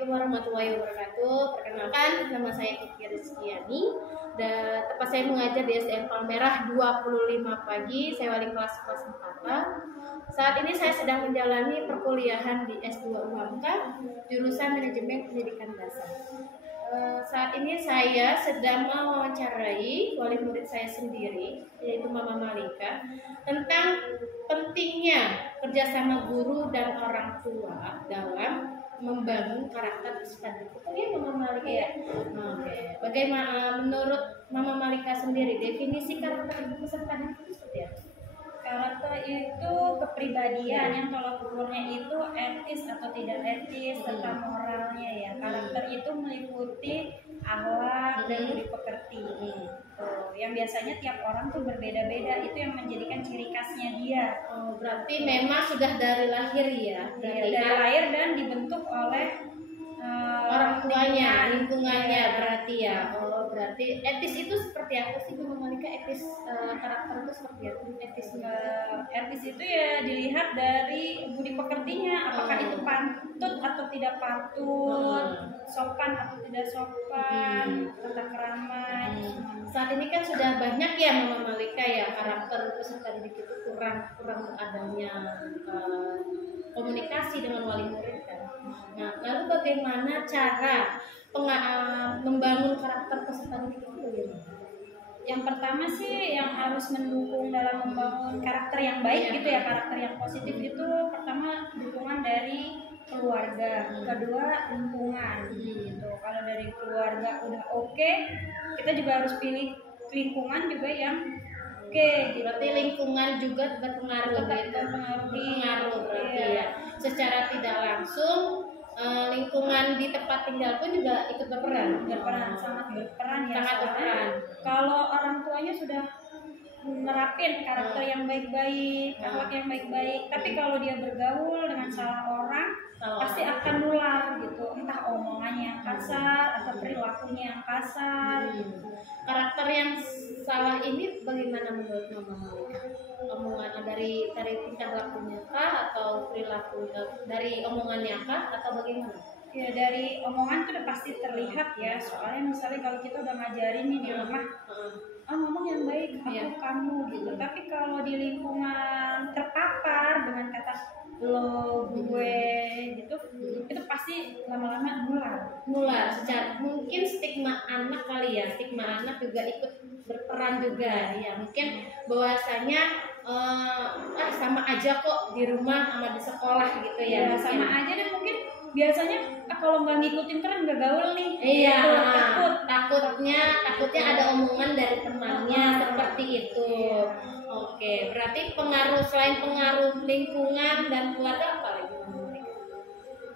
Assalamualaikum warahmatullahi wabarakatuh. Perkenalkan, nama saya Kiki Rizkiani dan tempat saya mengajar di SDN Palmerah 25 pagi. Saya wali kelas 4. Saat ini saya sedang menjalani perkuliahan di S2 UMK jurusan Manajemen Pendidikan Dasar. Saat ini saya sedang mewawancarai wali murid saya sendiri, yaitu Mama Malika, tentang pentingnya kerjasama guru dan orang tua dalam membangun karakter peserta didik. Betul ya Mama Malika ya? Oke. Bagaimana menurut Mama Malika sendiri definisi karakter peserta didik itu seperti apa? Karakter itu kepribadian yang tolak ukurnya itu etis atau tidak etis serta moralnya ya. Karakter itu meliputi akhlak dan budi pekerti. Yang biasanya tiap orang tuh berbeda-beda, itu yang menjadikan ciri khasnya dia. Berarti memang sudah dari lahir ya? Dari lahir dan dibentuk oleh orang tuanya, lingkungannya berarti ya. Berarti etis itu seperti apa sih Mama Malika? Etis karakter itu seperti apa? Etis itu ya dilihat dari budi pekertinya, apakah itu patut atau tidak patut, sopan atau tidak sopan, tata krama. Saat ini kan sudah banyak ya Mama Malika ya karakter peserta didik itu kurang adanya komunikasi dengan wali murid kan. Nah, lalu bagaimana cara membangun karakter peserta didik itu bagaimana? Yang pertama sih yang harus mendukung dalam membangun karakter yang baik gitu ya, karakter yang positif itu pertama dukungan dari keluarga, kedua lingkungan gitu. Kalau dari keluarga udah oke, kita juga harus pilih lingkungan juga yang oke. Berarti lingkungan juga berpengaruh, berpengaruh berarti ya. Secara tidak langsung lingkungan di tempat tinggal pun juga ikut berperan, sangat berperan ya. Sangat berperan. Kalau orang tuanya sudah menerapin karakter yang baik-baik, akhlak yang baik-baik, tapi kalau dia bergaul dengan salah orang, pasti akan nular gitu, entah omongannya yang kasar atau perilakunya yang kasar. Karakter yang salah ini bagaimana menurut Mama Malika? Omongan dari tingkah lakunya kah atau perilaku dari omongannya kah atau bagaimana? Ya dari omongan itu udah pasti terlihat ya. Soalnya misalnya kalau kita udah ngajarin nih di rumah, ngomong yang baik aku kamu gitu. Tapi kalau di lingkungan terpapar dengan kata lo gue gitu, itu pasti lama-lama nular. Secara mungkin stigma anak kali ya, stigma anak juga ikut berperan juga ya. Mungkin bahwasanya sama aja kok di rumah sama di sekolah gitu ya. Sama aja dan mungkin biasanya kalau nggak ngikutin kan nggak gaul nih. Iya, takutnya ada omongan dari temannya seperti itu. Oke, berarti selain pengaruh lingkungan dan keluarga apa lagi?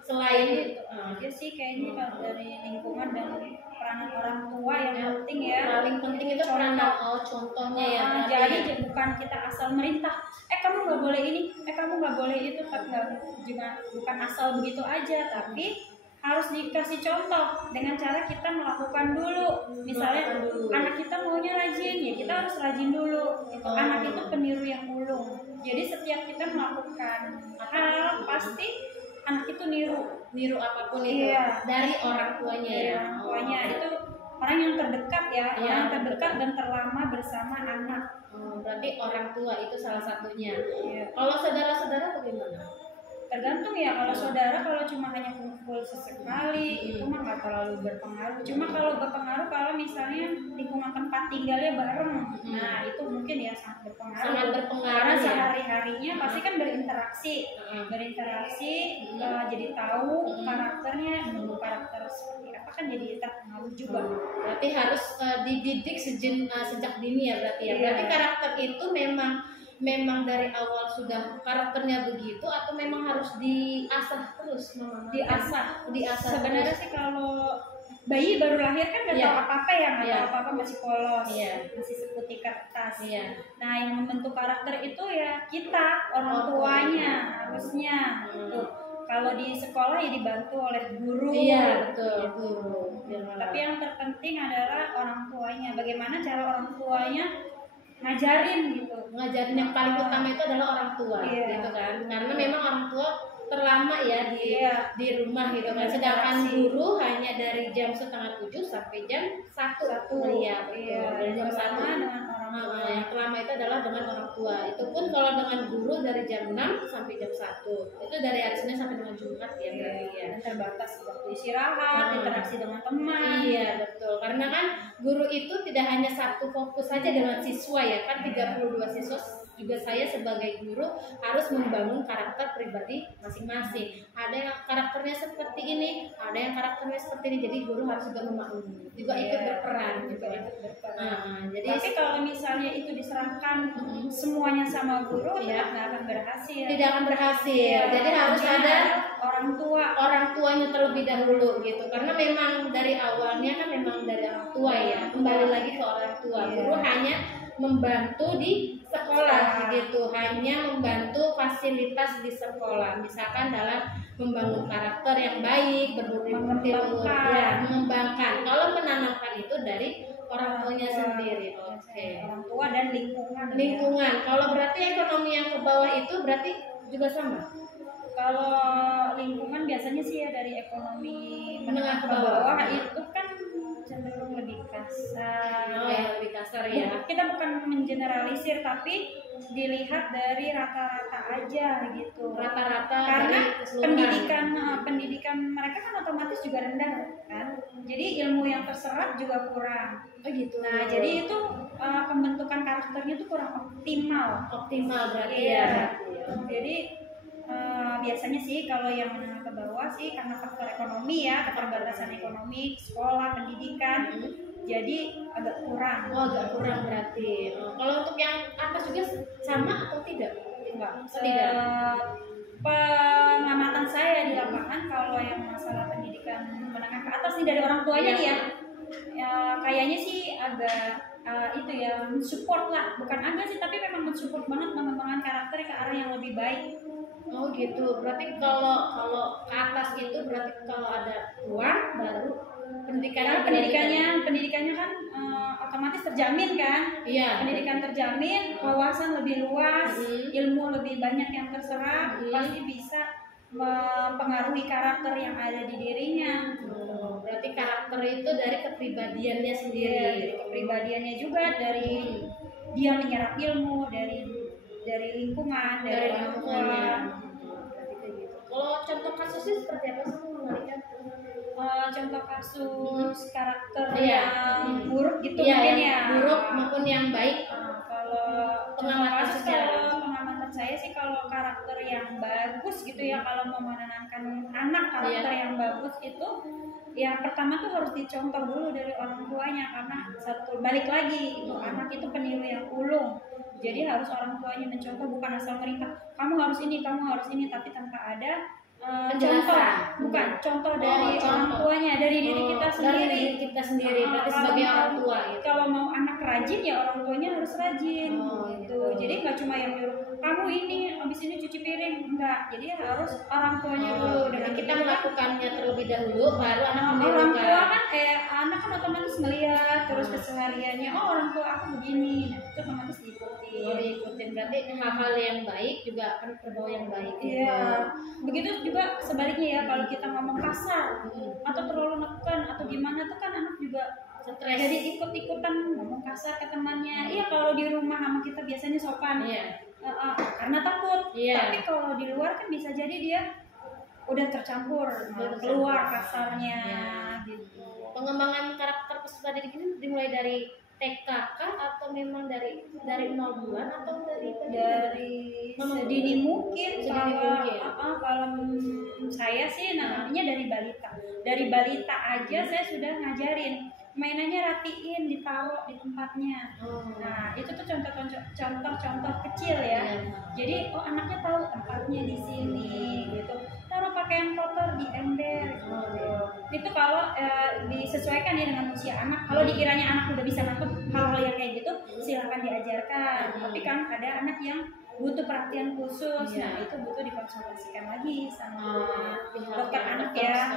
Selain itu aja sih kayaknya kalau dari lingkungan dan peranan orang tua yang penting ya. Paling penting itu peranan contohnya ya. Jadi bukan kita asal merintah, kamu nggak boleh ini, kamu nggak boleh itu, tapi juga bukan asal begitu aja, tapi harus dikasih contoh dengan cara kita melakukan dulu. Misalnya anak kita maunya rajin, ya kita harus rajin dulu. Anak itu peniru yang ulung. Jadi setiap kita melakukan hal pasti anak itu niru apapun itu dari orang tuanya ya. Orang tuanya itu orang yang terdekat ya, orang yang terdekat dan terlama bersama anak. Berarti orang tua itu salah satunya. Kalau saudara-saudara bagaimana? Tergantung ya. Kalau saudara kalau cuma hanya kumpul sesekali itu mah nggak terlalu berpengaruh. Cuma kalau berpengaruh kalau misalnya lingkungan tempat tinggalnya bareng, nah itu mungkin ya sangat berpengaruh. Karena sehari-harinya pasti kan berinteraksi, jadi tahu karakternya, karakter seperti apa kan jadi terpengaruh juga. Berarti harus dididik sejak dini ya berarti ya. Berarti karakter itu memang dari awal sudah karakternya begitu atau memang harus diasah terus? Diasah. Sebenarnya sih kalau bayi baru lahir kan nggak tahu apa-apa ya, nggak tahu apa-apa, masih polos, masih seputih kertas. Nah yang membentuk karakter itu ya kita, orang tuanya harusnya. Kalau di sekolah ya dibantu oleh guru. Betul, guru. Tapi yang terpenting adalah orang tuanya. Bagaimana cara orang tuanya ngajarin gitu. Ngajarin yang paling utama itu adalah orang tua gitu kan. Karena memang orang tua terlama ya di rumah gitu kan. Sedangkan guru hanya dari jam setengah 7 sampai jam 1. Iya, dari jam 1 dengan orang yang terlama itu adalah dengan orang tua. Itu pun kalau dengan guru dari jam 6 sampai jam 1. Itu dari hari Senin sampai dengan Jumat ya berarti ya. Terbatas waktu istirahat, interaksi dengan teman. Iya, betul. Karena kan guru itu tidak hanya satu fokus saja dengan siswa ya, kan 32 siswa. Juga saya sebagai guru harus membangun karakter pribadi masing-masing. Ada yang karakternya seperti ini, ada yang karakternya seperti ini. Jadi guru harus juga memaklumi, juga ikut berperan, jadi tapi kalau misalnya itu diserahkan semuanya sama guru, ya nggak akan berhasil. Tidak akan berhasil. Jadi harus ada orang tuanya terlebih dahulu gitu. Karena memang dari awalnya kan memang dari orang tua ya. Kembali lagi ke orang tua. Guru hanya membantu di sekolah gitu, hanya membantu fasilitas di sekolah, misalkan dalam membangun karakter yang baik, berbudi pekerti, ya, mengembangkan. Kalau menanamkan itu dari orang tuanya sendiri. Orang tua dan lingkungan. Kalau berarti ekonomi yang ke bawah itu berarti juga sama. Kalau lingkungan biasanya sih ya dari ekonomi menengah ke bawah itu kan cenderung lebih kasar. Lebih kasar ya. Kita bukan mengeneralisir, tapi dilihat dari rata-rata aja gitu. Rata-rata. Karena pendidikan mereka kan otomatis juga rendah kan. Jadi ilmu yang terserap juga kurang. Oh gitu. Nah jadi itu pembentukan karakternya tuh kurang optimal. Optimal berarti ya. Jadi biasanya sih kalau yang menengah ke bawah sih karena faktor ekonomi ya, keterbatasan ekonomi, sekolah, pendidikan, jadi agak kurang. Agak kurang berarti. Kalau untuk yang atas juga sama atau tidak? Enggak. Tidak. Pengamatan saya di lapangan kalau yang masalah pendidikan menengah ke atas nih dari orang tuanya nih ya, kayaknya sih agak itu ya support lah, bukan agak sih tapi memang mensupport banget mengembangkan karakter ke arah yang lebih baik. Oh gitu. Berarti kalau ke atas itu berarti kalau ada uang baru pendidikannya kan otomatis terjamin kan. Iya. Pendidikan terjamin, wawasan lebih luas, ilmu lebih banyak yang terserap, pasti bisa mempengaruhi karakter yang ada di dirinya. Berarti karakter itu dari kepribadiannya sendiri. Dari kepribadiannya juga, dari dia menyerap ilmu dari lingkungan, dari lingkungannya. Kalau contoh kasusnya seperti apa sih menariknya? Contoh kasus karakter yang buruk gitu mungkin ya. Buruk maupun yang baik. Kalau pengamatan saya sih kalau karakter yang bagus gitu ya, kalau mau menanamkan anak karakter yang bagus itu ya pertama tuh harus dicontoh dulu dari orang tuanya, karena satu balik lagi itu anak itu peniru yang ulung. Jadi harus orang tuanya mencontoh, bukan asal merintah kamu harus ini, tapi tanpa ada contoh dari orang tuanya, dari diri kita sendiri. Berarti sebagai orang tua gitu. Kalau mau anak rajin ya orang tuanya harus rajin gitu. Jadi nggak cuma yang nyuruh kamu ini habis ini cuci piring, enggak. Jadi harus orang tuanya dulu. Dengan kita melakukannya terlebih dahulu baru anak orang tua kan anak kan otomatis melihat terus kesehariannya, orang tua aku begini, nah itu otomatis diikutin. Berarti hal-hal yang baik juga akan terbawa yang baik. Iya. Begitu juga sebaliknya ya, kalau kita ngomong kasar atau terlalu neken atau gimana tuh kan anak juga stres. Jadi ikut-ikutan ngomong kasar ke temannya. Iya, kalau di rumah sama kita biasanya sopan. Karena takut. Tapi kalau di luar kan bisa jadi dia udah tercampur, keluar kasarnya gitu. Pengembangan karakter peserta didik ini dimulai dari TK atau memang dari 0 bulan atau dari sedini mungkin. Kalau saya sih namanya dari balita aja saya sudah ngajarin mainannya, rapiin, ditaruh di tempatnya. Nah itu tuh contoh kecil ya. Jadi anaknya tahu tempatnya di sini gitu. Taruh pakaian kotor di ember gitu. Itu kalau disesuaikan ya dengan usia anak. Kalau dikiranya anak udah bisa nangkep hal-hal yang kayak gitu, silakan diajarkan. Tapi kan ada anak yang butuh perhatian khusus. Nah itu butuh dikonsultasikan lagi sama dokter anak ya.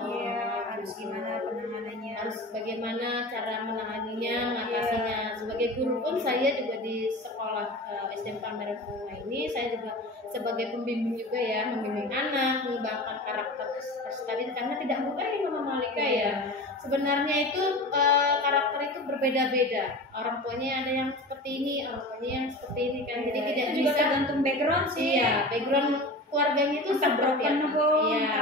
Iya, harus gimana penanganannya. Harus harus bagaimana cara menanganinya, mengatasinya. Sebagai guru pun saya juga di sekolah SDN Palmerah ini saya juga sebagai pembimbing juga ya, membimbing anak, mengembangkan karakter tadi karena tidak mudah ya Mama Malika ya. Sebenarnya itu karakter itu berbeda-beda. Orang tuanya ada yang seperti ini, orang tuanya yang seperti ini kan. Jadi tidak juga bisa tergantung background sih. Iya, background keluarganya itu seperti apa. Iya,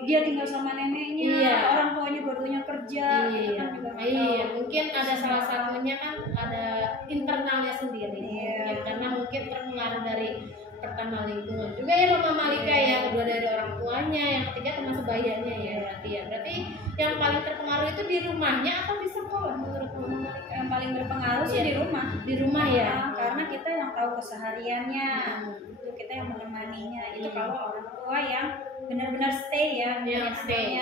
dia tinggal sama neneknya, iya. orang tuanya barunya kerja, itu kan juga nggak tahu. Iya, mungkin ada salah satunya kan ada internalnya sendiri. Iya. Ya, karena mungkin terpengaruh dari pertama lingkungan juga ya Mama Malika ya, kedua dari orang tuanya, yang ketiga termasuk bayarnya ya berarti ya. Berarti yang paling terpengaruh itu di rumahnya atau di sekolah menurut Mama Malika? Yang paling berpengaruh sih di rumah. Di rumah ya. Karena kita yang tahu kesehariannya, itu kita yang menemaninya. Itu kalau orang tua yang benar-benar stay ya, yang stay.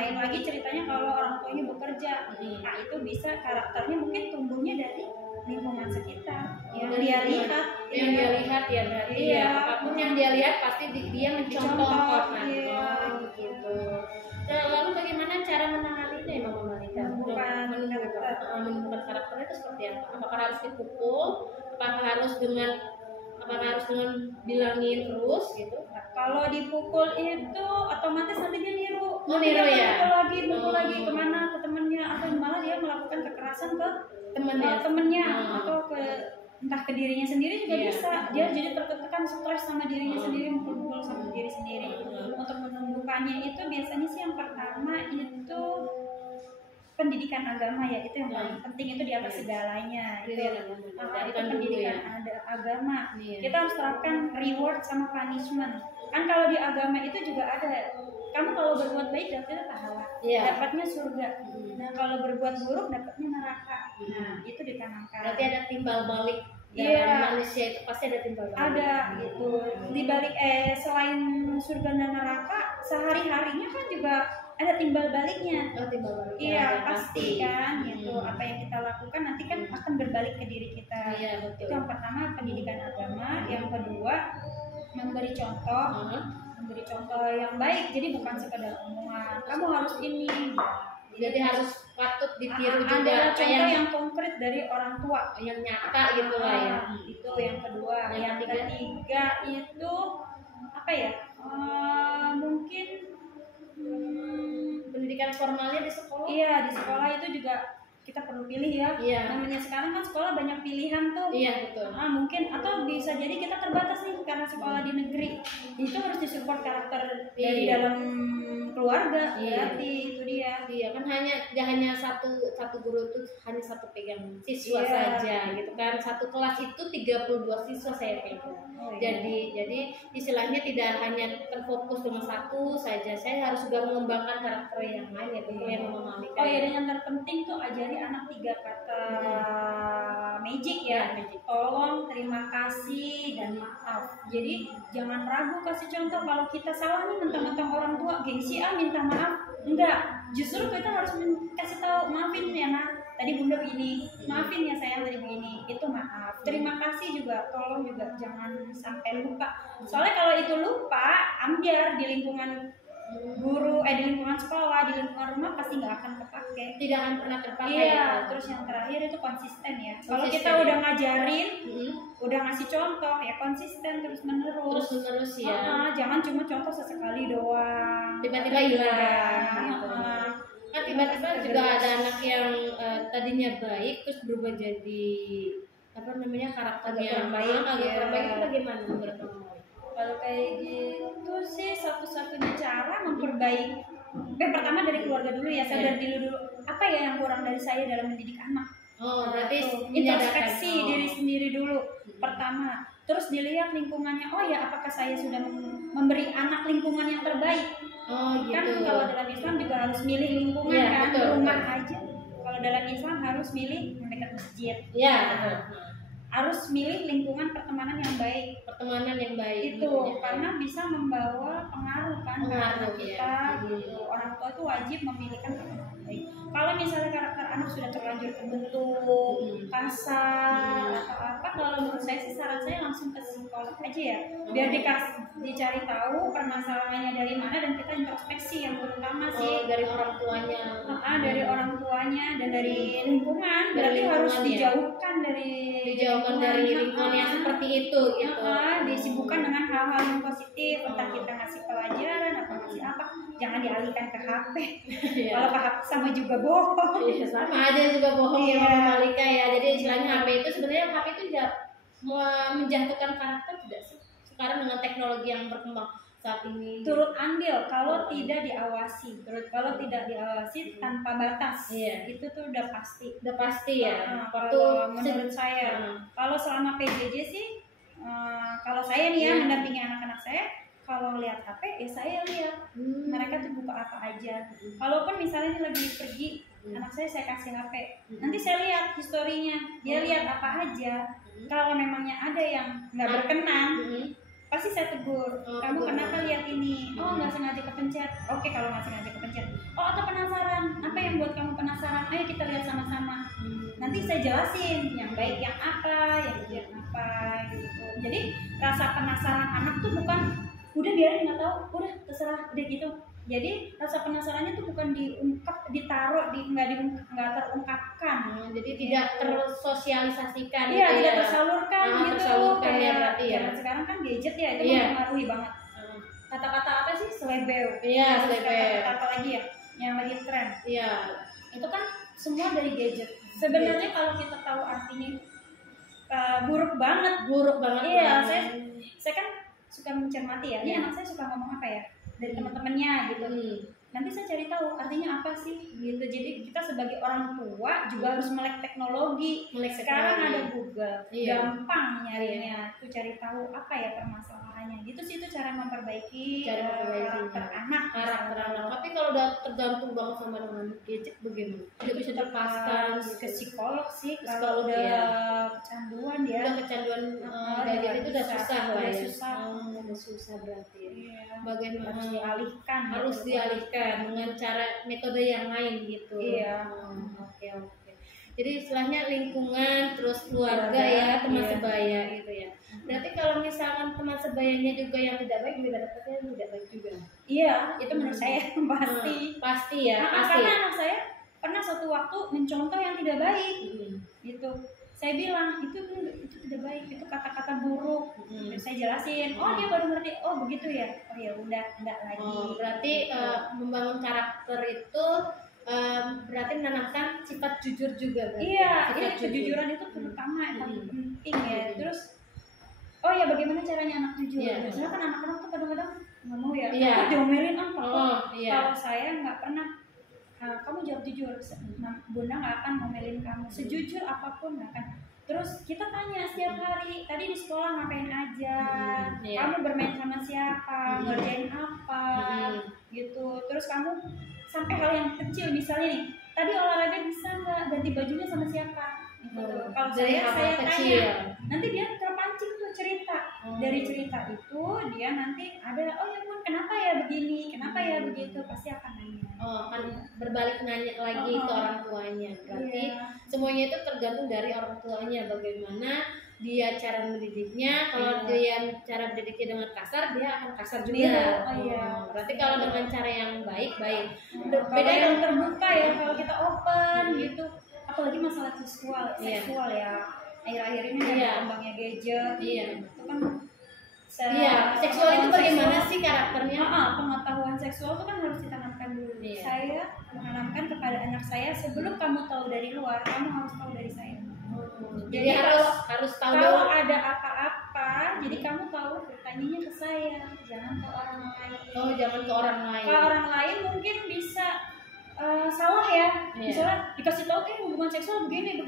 Lain lagi ceritanya kalau orang tuanya bekerja, nah itu bisa karakternya mungkin tumbuhnya dari lingkungan sekitar yang dia lihat, ya berarti ya apapun yang dia lihat pasti dia mencontoh kan. Gitu. Nah, lalu bagaimana cara menanganinya ya Mama Malika? Menumbuhkan karakternya itu seperti apa? Apakah harus dipukul? Apakah harus dengan bilangin terus gitu? Nah, kalau dipukul itu otomatis nanti dia niru. Niru ya. Pukul lagi kemana, ke temennya, atau malah dia melakukan kekerasan ke temennya atau entah ke dirinya sendiri juga bisa. Dia jadi tertekan stres sama dirinya sendiri, mukul-mukul sama diri sendiri. Untuk menumbuhkannya itu biasanya sih yang pertama itu pendidikan agama ya, itu yang paling penting, itu di atas segalanya. Itu pendidikan agama. Kita harus terapkan reward sama punishment. Kan kalau di agama itu juga ada, kamu kalau berbuat baik dapatnya pahala, dapatnya surga. Nah kalau berbuat buruk dapatnya neraka. Nah itu ditanamkan. Berarti ada timbal balik. Dalam manusia itu pasti ada timbal balik. Ada gitu. Di balik selain surga dan neraka, sehari-harinya kan juga ada timbal baliknya. Timbal balik. Iya pasti kan gitu. Apa yang kita lakukan nanti kan akan berbalik ke diri kita. Iya betul. Itu yang pertama pendidikan agama, yang kedua memberi contoh, memberi contoh yang baik. Jadi bukan sekedar omongan. Kamu harus ini. Jadi harus patut ditiru juga. Ada contoh yang konkret dari orang tua, yang nyata gitu lah ya. Itu yang kedua. Yang ketiga itu apa ya? Mungkin pendidikan formalnya di sekolah. Iya, di sekolah itu juga kita perlu pilih ya. Namanya sekarang kan sekolah banyak pilihan tuh. Iya betul. Mungkin atau bisa jadi kita terbatas nih karena sekolah di negeri. Itu harus disupport karakter dari dalam keluarga. Berarti itu dia. Iya kan hanya satu guru tuh hanya satu pegang siswa saja gitu kan. Satu kelas itu 32 siswa saya pegang. Jadi istilahnya tidak hanya terfokus dengan satu saja. Saya harus juga mengembangkan karakter yang lain ya, betul ya Mama Malika. Dan yang terpenting tuh ajari anak 3 kata magic ya. Tolong, terima kasih, dan maaf. Jadi jangan ragu kasih contoh. Kalau kita salah nih mentang-mentang orang tua gengsi minta maaf, enggak. Justru kita harus kasih tahu, maafin ya nak, tadi bunda begini, maafin ya sayang tadi begini, itu maaf. Terima kasih juga, tolong juga jangan sampai lupa. Soalnya kalau itu lupa, ambiar di lingkungan guru, di lingkungan sekolah, di lingkungan rumah pasti nggak akan kepake. Tidak akan pernah terpakai. Iya. Terus yang terakhir itu konsisten ya. Kalau kita udah ngajarin, udah ngasih contoh ya konsisten terus menerus ya. Jangan cuma contoh sesekali doang. Tiba-tiba hilang. Kan tiba-tiba juga ada anak yang tadinya baik terus berubah jadi karakternya baik. Itu bagaimana menurut kamu? Kalau kayak gitu sih satu-satunya cara memperbaiki. Yang pertama dari keluarga dulu ya, sadar dulu apa ya yang kurang dari saya dalam mendidik anak. Berarti introspeksi diri sendiri dulu. Pertama, terus dilihat lingkungannya. Apakah saya sudah memberi anak lingkungan yang terbaik? Gitu. Kan kalau dalam Islam juga harus milih lingkungan kan, rumah aja. Kalau dalam Islam harus milih mendekat masjid. Harus milih lingkungan pertemanan yang baik. Itu karena bisa membawa pengaruh kan anak kita. Gitu. Orang tua itu wajib memilihkan pertemanan baik. Kalau misalnya karakter anak sudah terlanjur terbentuk, kasar atau apa, kalau menurut saya sih saran saya langsung ke psikolog aja ya, biar dicari tahu permasalahannya dari mana dan kita introspeksi yang terutama sih. dari orang tuanya. Dari orang tuanya dan dari lingkungan. Dari Berarti harus lingkungan, ya. dijauhkan dari lingkungan yang seperti itu gitu. Disibukkan dengan hal-hal yang positif, entah kita ngasih pelajaran apa ngasih apa, jangan dialihkan ke HP. Iya. Kalau ke HP sama juga bohong. Iya, sama aja juga bohong ya Iya. Mama Malika ya. Jadi istilahnya HP itu sebenarnya HP itu tidak menjatuhkan karakter tidak sih? Sekarang dengan teknologi yang berkembang saat ini. Turut andil kalau tidak diawasi. Kalau tidak diawasi tanpa batas. Iya. Itu tuh udah pasti. Udah pasti ya. Kalau menurut saya, kalau selama PJJ sih, kalau saya nih ya mendampingi anak-anak saya, kalau lihat HP ya saya lihat mereka tuh buka apa aja. Kalaupun misalnya ini lagi pergi, anak saya kasih HP, nanti saya lihat historinya, dia lihat apa aja. Kalau memangnya ada yang nggak berkenan, pasti saya tegur. Kamu kenapa lihat ini? Oh, nggak sengaja kepencet. Oke, kalau nggak sengaja kepencet. Oh, atau penasaran? Apa yang buat kamu penasaran? Ayo kita lihat sama-sama. Nanti saya jelasin yang baik yang apa, yang jelek apa gitu. Jadi rasa penasaran anak tuh bukan udah biarin nggak tahu, udah terserah deh gitu. Jadi rasa penasarannya tuh bukan ditaruh nggak terungkapkan. Jadi tidak tersosialisasikan. Iya, gitu tidak ya. tersalurkan gitu. Tersalurkan ya berarti ya. Zaman sekarang kan gadget ya, itu mempengaruhi banget. Kata-kata apa sih? Selebeo. Iya, selebeo. Kata-kata apa lagi ya? Yang lagi tren. Iya. Itu kan semua dari gadget. Sebenarnya kalau kita tahu artinya buruk banget. Iya, saya kan suka mencermati ya. Ini anak saya suka ngomong apa ya? Dari teman-temannya gitu. Nanti saya cari tahu artinya apa sih gitu. Jadi kita sebagai orang tua juga harus melek teknologi. Sekarang ada Google, gampang nyarinya. Tuh cari tahu apa ya permasalahannya. Gitu sih, itu cara memperbaiki karakter anak. Tapi kalau udah tergantung banget sama dengan gadget bagaimana? Tidak bisa dilepaskan ke psikolog sih. Kalau udah kecanduan dia. Udah kecanduan gadget itu udah susah lah ya. Udah susah berarti. Iya. Bagaimana harus dialihkan dengan cara metode yang lain gitu. Iya. Oke. Jadi istilahnya lingkungan, terus keluarga ya, teman sebaya gitu ya. Berarti kalau misalkan teman sebayanya juga yang tidak baik, juga dapatnya yang tidak baik juga. Iya, itu menurut saya pasti. Pasti ya. Karena anak saya pernah suatu waktu mencontoh yang tidak baik. Gitu. Saya bilang itu tidak baik, itu kata-kata buruk. Saya jelasin, oh dia baru ngerti, oh begitu ya, oh ya udah enggak lagi. Berarti membangun karakter itu berarti menanamkan sifat jujur juga. Iya, kejujuran itu terutama yang paling penting ya. Terus, oh ya bagaimana caranya anak jujur? Misalnya kan anak-anak tuh kadang-kadang nggak mau ya, takut diomelin Kalau saya nggak pernah. Kamu jawab jujur, bunda nggak akan ngomelin kamu sejujur apapun nggak akan. Terus kita tanya setiap hari, tadi di sekolah ngapain aja, kamu bermain sama siapa, ngerjain apa, gitu. Terus kamu sampai hal yang kecil misalnya nih, tadi olahraga bisa nggak, ganti bajunya sama siapa? Gitu. Kalau saya tanya, nanti dia terpancing tuh cerita. Dari cerita itu dia nanti ada, oh ya bun, kenapa ya begini, kenapa ya begitu, pasti akan nanya. Akan berbalik nanya lagi ke orang tuanya. Berarti semuanya itu tergantung dari orang tuanya, bagaimana dia cara mendidiknya. Kalau dia cara mendidiknya dengan kasar, dia akan kasar juga. Berarti kalau dengan cara yang baik. Beda yang terbuka ya, kalau kita open gitu. Apalagi masalah seksual ya. Akhir-akhir ini ada kembangnya gadget. Itu kan seksual itu bagaimana sih karakternya? Pengetahuan seksual itu kan harus ditanamkan dulu. Saya menanamkan kepada anak saya, sebelum kamu tahu dari luar, kamu harus tahu dari saya. Jadi harus tahu kalau ada apa-apa, jadi kamu tahu bertanya ke saya, jangan ke orang lain. Jangan ke orang lain. Kalau orang lain mungkin bisa salah ya. Misalnya dikasih tahu hubungan seksual begini.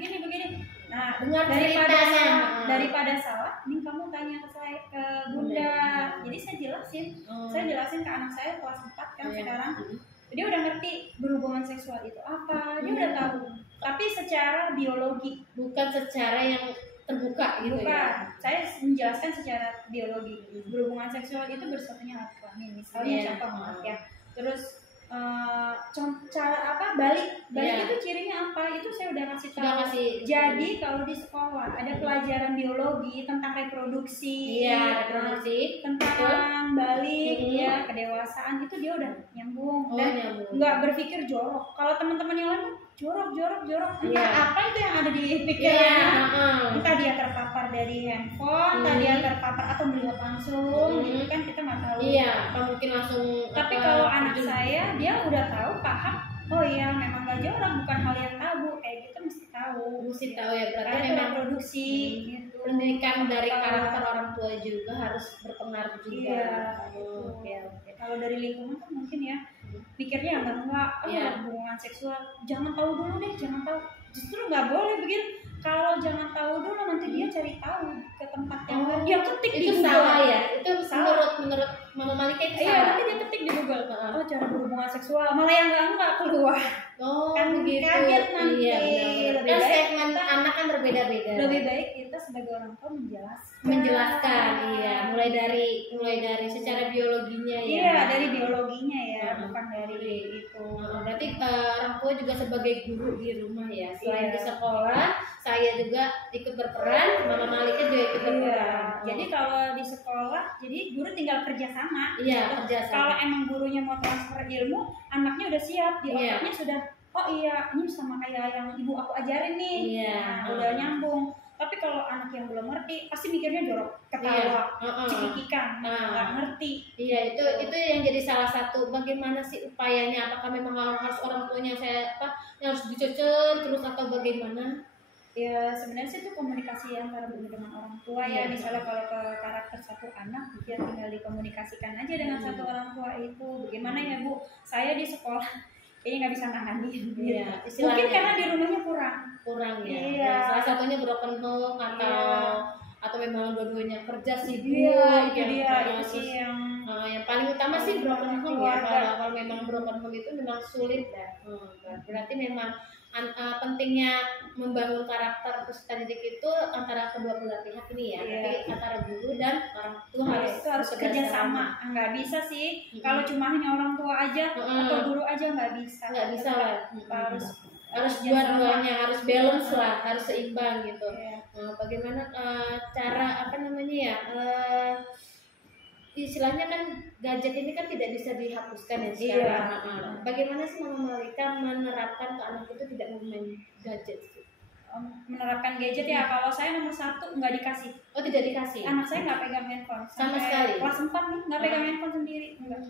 Nah, daripada salah, ini kamu tanya ke saya, ke bunda. Jadi saya jelasin ke anak saya kelas 4 kan sekarang. Dia udah ngerti berhubungan seksual itu apa, dia udah tahu. Tapi secara biologi, bukan secara yang terbuka gitu ya. Saya menjelaskan secara biologi. Berhubungan seksual itu bersatunya lewat kelamin. Misalnya contoh ya. Terus cara apa balik Iya. itu cirinya apa itu saya udah kasih Sudah tahu. kasih. Jadi kalau di sekolah ada pelajaran biologi tentang reproduksi, Iya, reproduksi. tentang balik Mhm. ya kedewasaan itu dia udah nyambung Oh, dan nyambung. nggak berpikir jorok. Kalau teman-teman yang lain jorok entah Iya. apa itu yang ada di Iya, pikirannya. heeh. Entah dia terpapar dari handphone, entah dia terpapar atau melihat langsung, gitu kan kita nggak tahu. Iya, apa mungkin langsung Tapi apa, kalau anak terjun. saya dia udah tahu paham, oh iya memang gak jorok, bukan hal yang tabu, kayak gitu mesti tahu. Mesti tahu ya, berarti Karena itu memang reproduksi gitu. pendidikan dari karakter orang tua juga harus berpengaruh juga. Iya, Oh, oke. Kalau dari lingkungan kan mungkin ya pikirnya enggak, Iya. hubungan seksual jangan tahu dulu deh, jangan tahu. Justru nggak boleh begitu. Kalau jangan tahu dulu nanti dia cari tahu ke tempat yang lain. Dia ketik di Itu Google. salah ya? Itu Salah. menurut Mama Malika itu Iya, salah. nanti dia ketik di Google. Heeh. Oh, cara berhubungan seksual. Malah yang enggak keluar. Oh, Kan begitu. kaget nanti. Iya, benar-benar. Lebih Kan baik segmen anak kan berbeda-beda. Lebih baik kita sebagai orang tua menjelaskan, iya, mulai dari secara biologinya ya. Iya, dari biologinya ya, Hmm. bukan dari itu. Berarti orang tua juga sebagai guru di rumah ya. Selain Iya. di sekolah, saya juga ikut berperan, Mama Malika juga ikut Iya. berperan. Jadi kalau di sekolah, jadi guru tinggal kerja sama. Iya, kerja sama. Kalau emang gurunya mau transfer ilmu, anaknya udah siap, di Iya. otaknya sudah, oh iya, ini sama kayak yang ibu aku ajarin nih. Iya. Nah, udah nyambung. Tapi kalau anak yang belum ngerti, pasti mikirnya jorok, ketawa, Iya. cekikikan, nggak ngerti. Iya, itu yang jadi salah satu bagaimana sih upayanya, apakah memang harus orang tuanya yang harus dicecer terus atau bagaimana? Ya sebenarnya sih itu komunikasi antara guru dengan orang tua ya. Iya. Misalnya kalau ke karakter satu anak, dia tinggal dikomunikasikan aja dengan satu orang tua itu. Bagaimana ya Bu, saya di sekolah kayaknya nggak bisa nanganin. Iya, Mungkin istilahnya karena di rumahnya kurang. ya. Iya. Ya, salah satunya broken home Iya. atau memang dua-duanya kerja sibuk. Iya, itu dia. Itu terus, sih yang yang paling utama sih broken home ya. Keluarga. Kalau memang broken home itu memang sulit ya. Berarti memang pentingnya membangun karakter peserta didik itu antara kedua belah pihak ini ya. Iya. Jadi antara guru dan orang tua itu harus bekerja kerja sama. Nggak bisa sih kalau cuma hanya orang tua aja atau guru aja nggak bisa. Nggak bisa lah. Harus kerja sama. dua-duanya, harus balance lah, harus seimbang gitu. Iya. Bagaimana cara istilahnya kan gadget ini kan tidak bisa dihapuskan ya sekarang. Iya. Bagaimana sih Mama Malika menerapkan ke anak itu tidak bermain gadget? Menerapkan gadget ya, kalau saya nomor 1 nggak dikasih. Oh, tidak dikasih. Anak saya nggak pegang handphone Sama sampai sekali? kelas 4 nih nggak pegang handphone sendiri, enggak.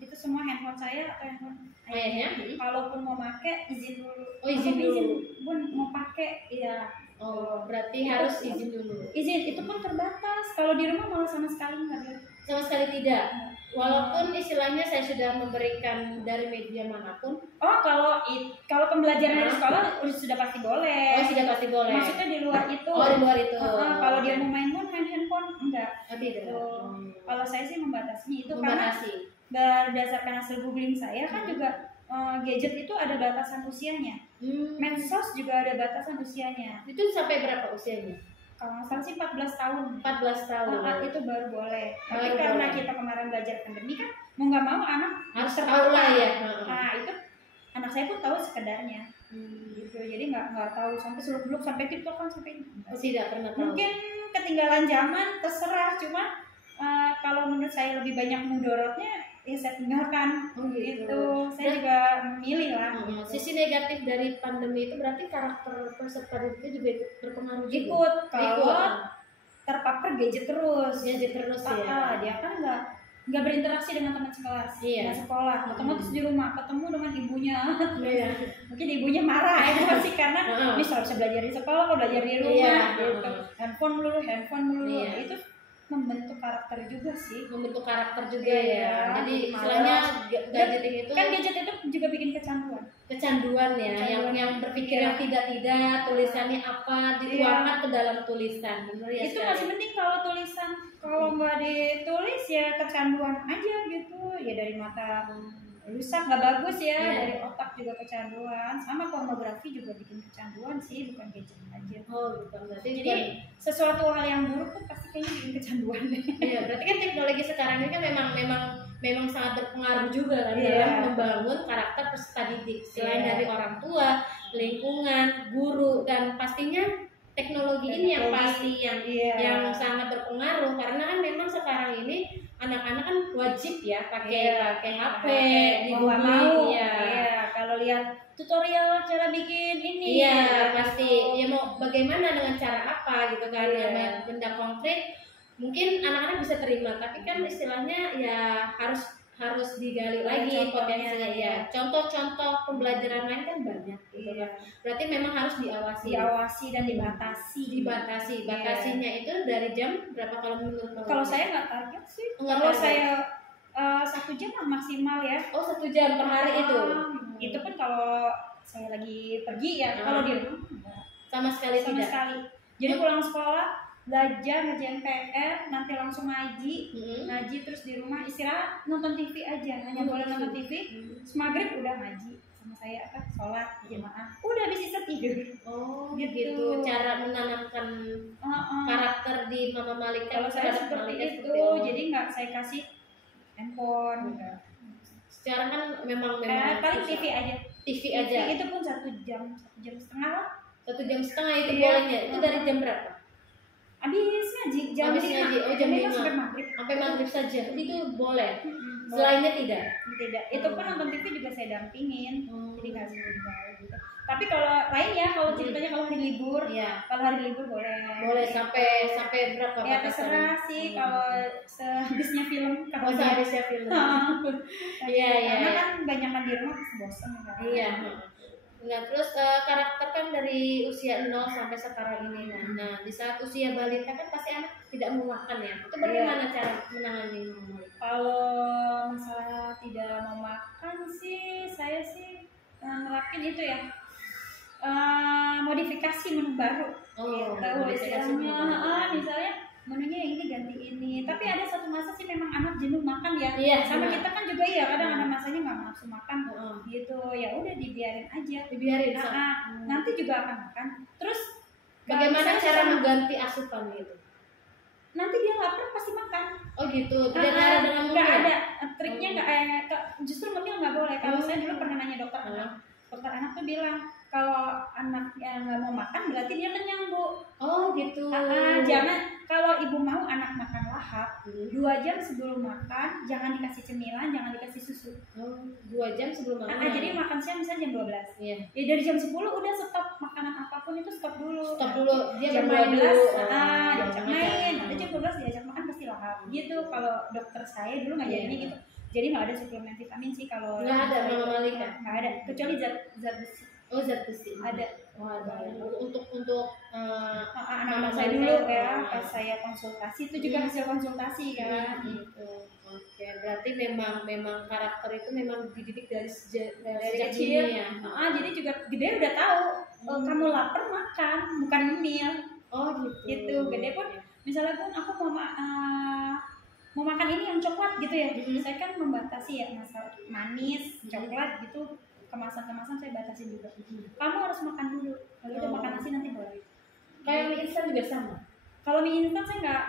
Itu semua handphone saya atau handphone Ayahnya? Kalaupun mau pakai izin dulu. Oh, izin dulu. Bun mau pakai, iya. Oh, berarti harus izin dulu. Izin itu pun terbatas. Kalau di rumah malah sama sekali nggak boleh. Sama sekali tidak. Walaupun istilahnya saya sudah memberikan dari media manapun. Oh, kalau pembelajaran di sekolah sudah pasti boleh. Oh, sudah pasti boleh. Maksudnya di luar itu. Oh, di luar itu. Kalau dia mau main pun main handphone enggak. Oh, tidak. Kalau saya sih membatasinya itu Membatasi. karena berdasarkan hasil googling saya kan juga gadget itu ada batasan usianya. Medsos juga ada batasan usianya. Itu sampai berapa usianya? Kalau nggak salah sih 14 tahun. 14 tahun. Itu baru boleh. Tapi Baru karena boleh. kita kemarin belajar pandemi kan mau nggak mau anak Harus terpapar. tahu lah ya. Nah itu anak saya pun tahu sekedarnya. Gitu. Jadi nggak tahu sampai seluk-beluk sampai TikTok kan sampai Tidak pernah tahu. mungkin ketinggalan zaman terserah, cuma kalau menurut saya lebih banyak mudorotnya ya saya tinggalkan. Oh, gitu. Itu saya juga memilih lah. Sisi negatif dari pandemi itu berarti karakter peserta didiknya juga ikut berpengaruh juga. Ikut kalau Ikut. terpapar gadget terus. Gadget terus ya. Dia kan nggak berinteraksi dengan teman sekelas, Iya. nggak sekolah, otomatis di rumah ketemu dengan ibunya. Iya. Mungkin ibunya marah ya pasti karena ini seharusnya belajar di sekolah, kok belajar di rumah. Iya. Gitu. Handphone melulu. Iya. Itu membentuk karakter juga sih. Membentuk karakter juga Iya. ya. Jadi istilahnya gadget itu Kan gadget itu juga bikin kecanduan. kecanduan ya, yang berpikir yang tidak, tulisannya apa dituangkan ke dalam tulisan. Benar ya? Itu sekali? masih penting kalau tulisan, kalau nggak ditulis ya kecanduan aja gitu. Ya dari mata rusak nggak bagus ya, Iya. dari otak juga kecanduan. Sama pornografi juga bikin kecanduan sih, bukan gadget aja. Oh, bukan berarti. Jadi sesuatu hal yang buruk tuh pasti kayaknya bikin kecanduan. Iya, berarti kan teknologi sekarang ini kan memang memang sangat berpengaruh juga kan Iya. dalam membangun karakter peserta didik selain Iya. dari orang tua, lingkungan, guru, dan pastinya teknologi ini yang pasti Iya. yang sangat berpengaruh karena kan memang sekarang ini anak-anak kan wajib ya Iya. pakai HP, Mau nggak mau. digugling, Iya. ya. Kalau lihat tutorial cara bikin ini. Iya, gitu. pasti. Ya mau bagaimana dengan cara apa gitu kan? Iya. Yang benda konkret mungkin anak-anak bisa terima, tapi kan istilahnya ya harus digali lagi Contohnya, potensinya ya. iya. Contoh-contoh pembelajaran lain kan banyak gitu Iya. kan. Berarti memang harus diawasi. Diawasi dan dibatasi. Dibatasi. Iya. Batasinya itu dari jam berapa kalau menurut kamu? Kalau saya nggak target sih. Nggak Kalau target. saya 1 jam lah maksimal ya. Oh, 1 jam per hari itu. Itu pun kalau saya lagi pergi ya. Kalau di rumah enggak. Sama sekali Sama tidak. sekali. Jadi pulang sekolah belajar ngerjain PR, nanti langsung ngaji, ngaji terus di rumah istirahat nonton TV aja, hanya boleh nonton TV. Maghrib udah ngaji sama saya sholat jemaah, udah habis itu tidur. Oh, Gitu. gitu. Cara menanamkan karakter di Mama Malika. Kalau saya terhadap seperti Malika itu, jadi nggak saya kasih handphone. sekarang kan memang Paling susah. TV aja. TV aja. Itu pun 1 jam, 1 jam setengah lah. 1 jam setengah itu Iya. bolehnya. Itu dari jam berapa? Habis ngaji jam Habis 5. ngaji, oh, jam 5. sampai maghrib. Sampai maghrib saja. Itu boleh. Boleh. Selainnya tidak. Tidak. Itu pun nonton TV juga saya dampingin. Hmm. Jadi nggak sih gitu. Tapi kalau lain ya, kalau ceritanya kalau hari libur, Iya. kalau hari libur boleh. Boleh sampai berapa? Ya batasannya? terserah sih kalau sehabisnya film. Oh, Kalau sehabisnya film. Iya, iya. Karena kan banyakan di rumah pasti bosan kan. Iya. Nah, terus karakter kan dari usia 0 sampai sekarang ini. Nah, di saat usia balita kan pasti anak tidak mau makan ya. Itu bagaimana cara menangani Mama Malika? Kalau masalah tidak mau makan sih, saya sih nerapin itu ya. Modifikasi menu baru. Oh, Tahu modifikasi istilahnya. menu. Misalnya menunya yang ini ganti ini. Tapi ada satu masa sih memang anak jenuh makan ya. Iya, Sama benar. kita kan juga ya kadang ada masanya nggak nafsu makan Heeh. gitu. Ya udah dibiarin aja. Dibiarin. Nanti juga akan makan. Terus Bagaimana misalnya cara sama- mengganti asupan gitu? nanti dia lapar pasti makan. Oh gitu, tidak ada dengan nggak menu? ada triknya justru ngemil nggak boleh. Kalau saya dulu pernah nanya dokter anak, dokter anak tuh bilang kalau anak yang nggak mau makan berarti dia kenyang bu. Oh gitu. Jangan kalau ibu mau anak makan lahap 2 jam sebelum makan jangan dikasih cemilan, jangan dikasih susu. Oh, 2 jam sebelum makan. Jadi makan siang misalnya jam 12. Iya. Ya dari jam 10 udah stop makanan apapun itu stop dulu. Stop dulu, dia Jam bermain 12 dulu. diajak main, nanti jam 12 diajak makan pasti lahap. Gitu kalau dokter saya dulu ngajarinnya gitu. Jadi nggak ada suplemen vitamin sih kalau Nggak ada, Mama Malika? nggak ada kecuali zat besi Oh, zat besi. ada. Oh, ada. Untuk Anak-anak saya dulu ya pas saya konsultasi itu juga hasil konsultasi kan. gitu. Oke, berarti memang karakter itu memang dididik dari sejak Kecil. dini ya. Jadi juga gede udah tahu kamu lapar makan bukan ngemil. Oh gitu. Gitu gede pun misalnya pun aku mau makan ini yang coklat gitu ya. Saya kan membatasi ya masalah manis, coklat gitu. Kemasan saya batasi juga. Kamu harus makan dulu. Kalau udah makan nasi nanti boleh. Kayak mie instan juga sama. Kalau mie instan saya nggak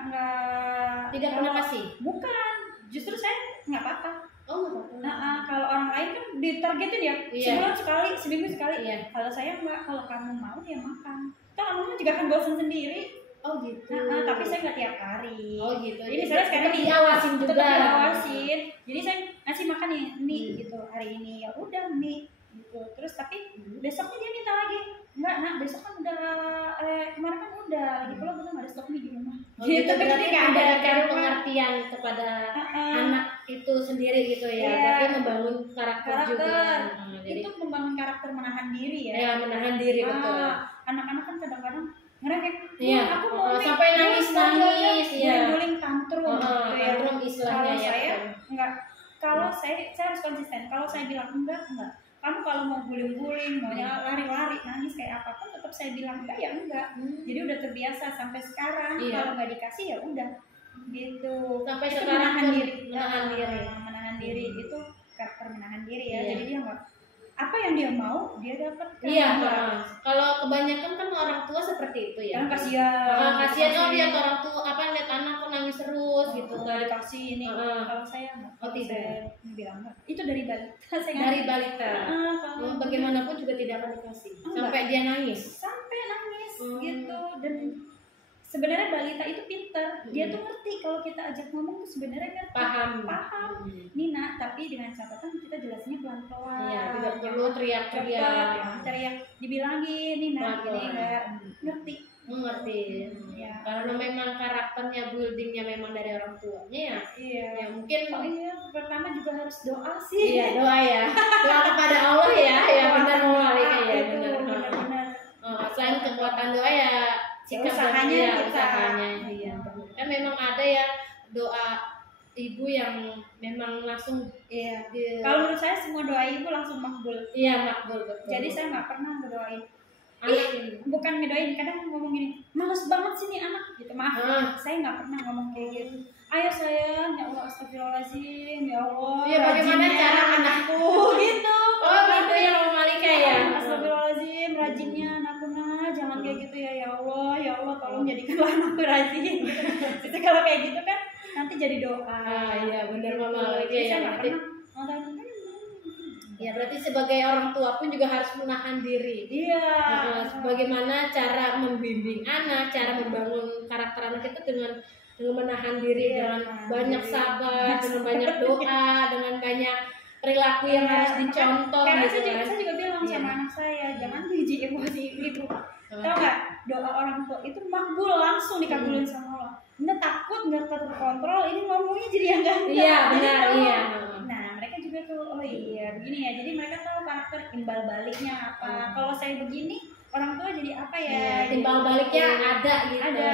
Tidak pernah kasih. Bukan. Justru saya nggak apa-apa. Oh, nggak apa-apa. Kalau orang lain kan ditargetin ya. Iya. Sebulan sekali, seminggu sekali. Iya. Kalau saya nggak. Kalau kamu mau ya makan. Kamu juga akan bosan sendiri. Oh gitu. Tapi saya nggak tiap hari. Oh gitu. Jadi misalnya sekarang diawasin juga. Tetap diawasin. Jadi saya ngasih makan nih mie gitu hari ini ya udah mie gitu. Terus tapi besoknya dia minta lagi. Enggak, nak besok kan udah kemarin kan udah lagi pulang belum ada stok mie di rumah. Oh, gitu. Berarti nggak ada kayak pengertian kepada anak itu sendiri gitu ya. Iya. Berarti membangun karakter juga. Itu membangun karakter menahan diri ya. Ya, menahan diri betul. Anak-anak kan kadang-kadang ngerengek. Iya. Aku mau mie, Sampai nangis-nangis ya. guling tantrum gitu ya. Tantrum istilahnya Kalau ya. saya enggak. Kalau saya harus konsisten. Kalau saya bilang enggak. Kamu kalau mau guling-guling, mau lari-lari, nangis kayak apapun, tetap saya bilang enggak ya enggak. Jadi udah terbiasa sampai sekarang. Iya. Kalau nggak dikasih ya udah. Gitu. Sampai Itu sekarang menahan pun diri. Menahan diri itu karakter menahan diri ya. Iya. Jadi dia enggak apa yang dia mau dia dapat. Iya. Kalau kebanyakan kan orang tua seperti itu ya. Kan kasihan. Kasihan lihat orang tua lihat anak kok nangis terus terus gitu nggak kan. dikasih ini. Kalau saya nggak. Oh, tidak. Saya bilang nggak. Itu dari balita. Saya nggak. Dari balita. Kalau Bagaimanapun juga tidak akan dikasih. Enggak. Sampai dia nangis. Sampai nangis gitu. Dan sebenarnya balita itu pintar. Dia tuh ngerti kalau kita ajak ngomong tuh sebenarnya ngerti. Paham. Nina, tapi dengan catatan kita jelasnya pelan-pelan. Iya, tidak perlu teriak-teriak. Teriak dibilangin Nina, Pelan-pelan. ini enggak ngerti. Mengerti. Ya. Karena memang karakternya buildingnya memang dari orang tuanya ya. Iya. Ya mungkin Oh iya, pertama juga harus doa sih. iya doa ya. Doa kepada Allah ya. Ya benar Malika ya Itu benar. benar-benar. Selain kekuatan doa ya sikap dan Usahanya ya, kita. usahanya iya. Kan memang ada ya doa ibu yang memang langsung Iya. Kalau menurut saya semua doa ibu langsung makbul. iya makbul betul. Jadi saya nggak pernah ngedoain. anak ini Bukan ngedoain, kadang ngomong gini, males banget sih nih anak gitu. Maaf, saya nggak pernah ngomong kayak gitu. Ayo sayang, ya Allah, astagfirullahaladzim, ya Allah. Iya, bagaimana rajinnya cara anakku gitu. oh gitu ya Mama Malika ya. Astagfirullahaladzim, rajinnya anakku nah, jangan kayak gitu ya ya Allah, tolong jadikanlah anakku rajin. Jadi kalau kayak gitu kan nanti jadi doa. Iya benar Mama Malika Jadi ya. saya nggak Berarti pernah. ya berarti sebagai orang tua pun juga harus menahan diri. Iya. Bagaimana cara membimbing anak, cara membangun karakter anak itu dengan menahan diri, dengan banyak sabar, dengan banyak doa, dengan banyak perilaku yang harus dicontoh Karena gitu kan. saya juga bilang sama anak saya, jangan diuji emosi ibu. Tahu nggak? Doa orang tua itu makbul, langsung dikabulin sama Allah. Anda takut nggak terkontrol, ini ngomongnya jadi yang enggak. Iya benar iya. Nah mereka juga tuh, oh iya begini ya. Jadi mereka tahu karakter timbal baliknya apa. Kalau saya begini, orang tua jadi apa ya? Iya, timbal baliknya ada gitu. Ada.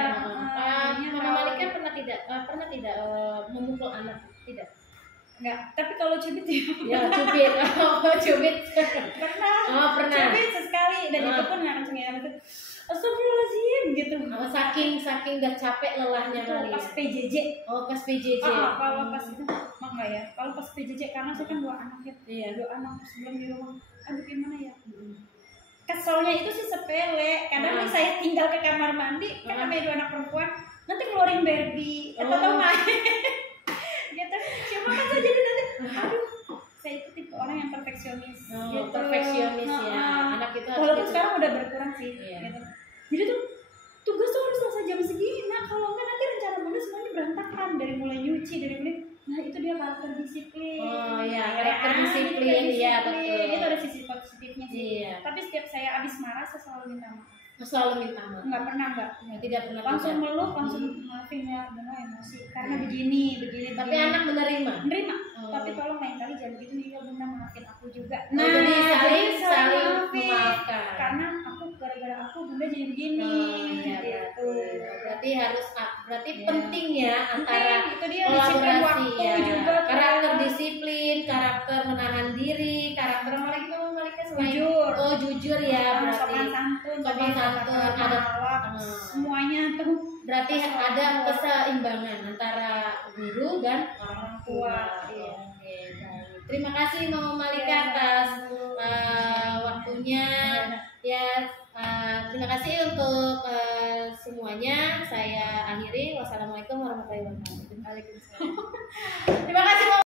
Mama Malika pernah tidak memukul anak? Tidak. Enggak. Tapi kalau cubit ya. Ya cubit. Oh cubit. Pernah. Oh pernah. Cubit sesekali dan itu pun nggak langsung ya. Astagfirullahaladzim gitu. Saking udah capek lelahnya Itu kali. pas Ya. PJJ. Oh pas PJJ. Kalau pas itu mah enggak ya. Kalau pas PJJ karena saya kan 2 anak ya. Iya. 2 anak sebelum di rumah. Aduh gimana ya? Keselnya itu sih sepele. Kadang nih saya tinggal ke kamar mandi, kan namanya 2 anak perempuan, nanti keluarin Barbie atau main. Gitu. Cuma kan saya jadi nanti aduh, saya itu tipe orang yang perfeksionis. Gitu. Perfeksionis ya. Anak itu harus Walaupun gitu. sekarang udah berkurang sih. Iya. Gitu. Jadi tuh tugas tuh harus selesai jam segini. Nah kalau enggak nanti rencana bunda semuanya berantakan dari mulai nyuci dari mulai. Nah itu dia karakter disiplin. Oh ya karakter disiplin ya betul. Itu ada sisi positifnya sih. Iya. Tapi setiap saya habis marah saya selalu minta maaf. Selalu minta maaf. Enggak pernah enggak. Ya, tidak pernah. Langsung tidak. meluk, langsung maafin ya, bunda emosi. Karena begini. Tapi anak menerima. menerima. Oh. Tapi tolong lain kali jangan gitu nih ya bunda maafin aku juga. Nah, jadi saling maafin. memaafkan. Karena aku gara-gara aku bunda jadi begini. Ya, Gitu. berarti Ya. penting ya antara itu dia disiplin kolaborasi waktu ya. juga Karakter disiplin, karakter menahan diri, karakter mereka selain jujur. Oh jujur ya berarti. sopan santun, Sopan santun, ada semuanya tuh berarti ada keseimbangan antara guru dan orang tua. Iya. Oke, baik. Terima kasih Mama Malika Iya, atas waktunya. Ya, terima kasih untuk semuanya. Saya akhiri. Wassalamualaikum warahmatullahi wabarakatuh. Waalaikumsalam. Terima kasih.